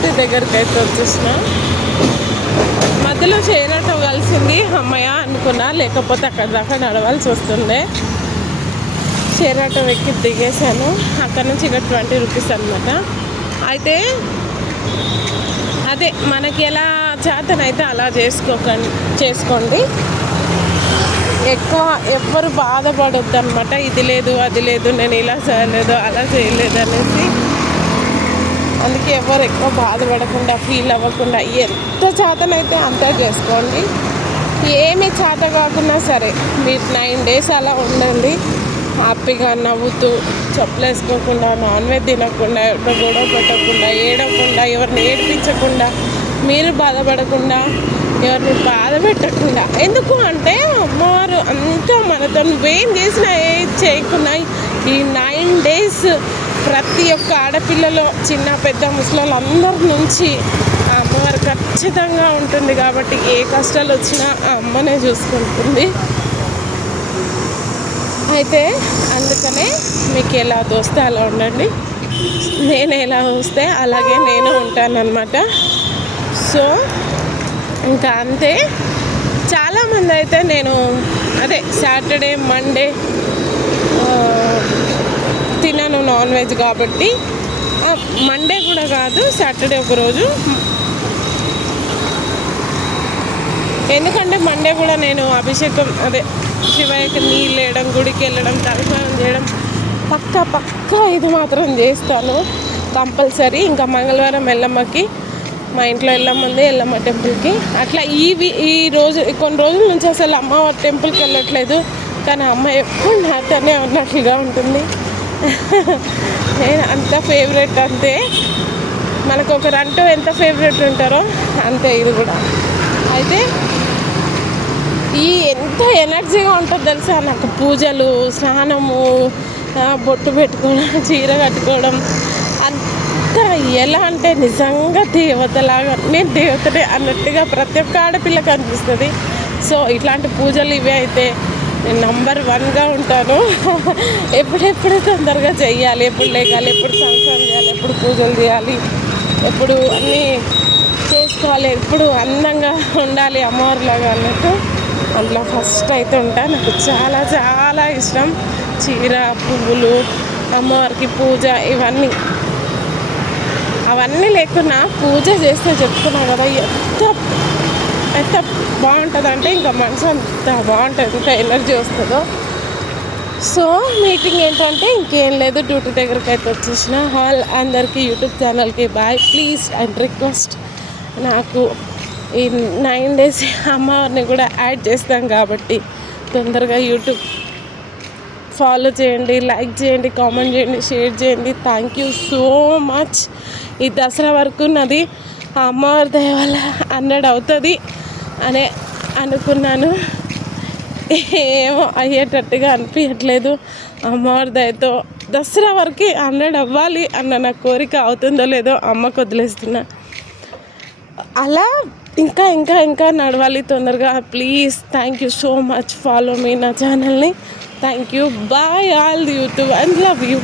Duty దగ్గరికి అయితే వచ్చేసిన. మధ్యలో షేర్ ఆటో కలిసింది, అమ్మయ్య అనుకున్నా, లేకపోతే అక్కడ దాకా నడవాల్సి వస్తుండే. షేర్ ఆటో ఎక్కి దిగేశాను. అక్కడ నుంచి ఇక్కడ 20 రూపీస్ అనమాట. అయితే అదే మనకి ఎలా చేతనైతే అలా చేసుకోండి. ఎక్కువ ఎవ్వరు బాధపడొద్దు అనమాట. ఇది లేదు అది లేదు, నేను ఇలా చేయలేదు అలా చేయలేదు అనేసి. అందుకే ఎవరు ఎక్కువ బాధపడకుండా, ఫీల్ అవ్వకుండా ఎంత చేతనైతే అంతా చేసుకోండి. ఏమి చేత కాకున్నా సరే మీరు 9 days అలా ఉండండి. హ్యాపీగా నవ్వుతూ, చెప్పులు వేసుకోకుండా, నాన్ వెజ్ తినకుండా, గొడవ పెట్టకుండా, ఏడవకుండా, ఎవరిని ఏడిపించకుండా, మీరు బాధపడకుండా, ఎవరిని బాధ పెట్టకుండా. ఎందుకు అంటే అమ్మవారు అంతా మనతో నువ్వేం చేసినా చేయకున్నా ఈ 9 days ప్రతి ఒక్క ఆడపిల్లలో, చిన్న పెద్ద ముసలి అందరి నుంచి ఆ అమ్మవారు ఖచ్చితంగా ఉంటుంది. కాబట్టి ఏ కష్టాలు వచ్చినా ఆ అమ్మనే చూసుకుంటుంది. అయితే అందుకనే మీకు ఎలా దోస్తే అలా ఉండండి. నేను ఎలా వస్తే అలాగే నేను ఉంటానన్నమాట. సో ఇంకా అంతే. చాలామంది అయితే నేను అదే సాటర్డే మండే తినను నాన్ వెజ్ కాబట్టి, మండే కూడా కాదు సాటర్డే ఒకరోజు. ఎందుకంటే మండే కూడా నేను అభిషేకం అదే శివయ్యకి నీళ్ళు వేయడం, గుడికి వెళ్ళడం, తలస్నానం చేయడం పక్కా ఇది మాత్రం చేస్తాను కంపల్సరీ. ఇంకా మంగళవారం ఎల్లమ్మకి, మా ఇంట్లో ఎల్లమ్మ ఉంది, ఎల్లమ్మ టెంపుల్కి. అట్లా ఈ రోజు కొన్ని రోజుల నుంచి అసలు అమ్మవారి టెంపుల్కి వెళ్ళట్లేదు. కానీ అమ్మ ఎప్పుడు నాతోనే ఉన్నట్లుగా ఉంటుంది. నేను అంత ఫేవరెట్. అంతే మనకు ఒకరంటూ ఎంత ఫేవరెట్ ఉంటారో అంతే ఇది కూడా. అయితే ఎంత ఎనర్జీగా ఉంటుందో తెలుసా నాకు. పూజలు, స్నానము, బొట్టు పెట్టుకోవడం, చీర కట్టుకోవడం అంతా ఎలా అంటే నిజంగా దేవతలాగా, నేను దేవతనే అన్నట్టుగా ప్రతి ఒక్క ఆడపిల్లకి అనిపిస్తుంది. సో ఇట్లాంటి పూజలు ఇవే అయితే నేను నంబర్ 1గా ఉంటాను. ఎప్పుడెప్పుడు తొందరగా చెయ్యాలి, ఎప్పుడు లేకాలి, ఎప్పుడు సంసారం చేయాలి, ఎప్పుడు పూజలు చేయాలి, ఎప్పుడు అన్నీ చేసుకోవాలి, ఎప్పుడు అందంగా ఉండాలి అమ్మవారిలాగా అన్నట్టు అందులో ఫస్ట్ అయితే ఉంటా. నాకు చాలా చాలా ఇష్టం చీర, పువ్వులు, అమ్మవారికి పూజ, అవన్నీ లేకున్నా పూజ చేస్తే చెప్తున్నా కదా ఎంత బాగుంటుంది అంటే ఇంకా మనసు అంత బాగుంటుంది, ఎంత ఎనర్జీ వస్తుందో. సో మీటింగ్ ఏంటంటే ఇంకేం లేదు, డ్యూటీ దగ్గరికి అయితే వచ్చేసిన. అందరికీ యూట్యూబ్ ఛానల్కి బాయ్. ప్లీజ్ అండ్ రిక్వెస్ట్, నాకు ఈ 9 days అమ్మవారిని కూడా యాడ్ చేస్తాం కాబట్టి తొందరగా యూట్యూబ్ ఫాలో చేయండి, లైక్ చేయండి, కామెంట్ చేయండి, షేర్ చేయండి. Thank you so much. ఈ దసరా వరకు నాది అమ్మవారి దయ వల్ల 100 అవుతుంది అనే అనుకున్నాను. ఏమో అయ్యేటట్టుగా అనిపించట్లేదు. అమ్మవారి దయతో దసరా వరకు 100 అవ్వాలి అన్న నా కోరిక. అవుతుందో లేదో అమ్మకు వదిలేస్తున్నా. అలా ఇంకా ఇంకా ఇంకా నడవాలి తొందరగా. Please thank you so much. Follow me నా ఛానల్ని. Thank you. Bye all YouTube and love you.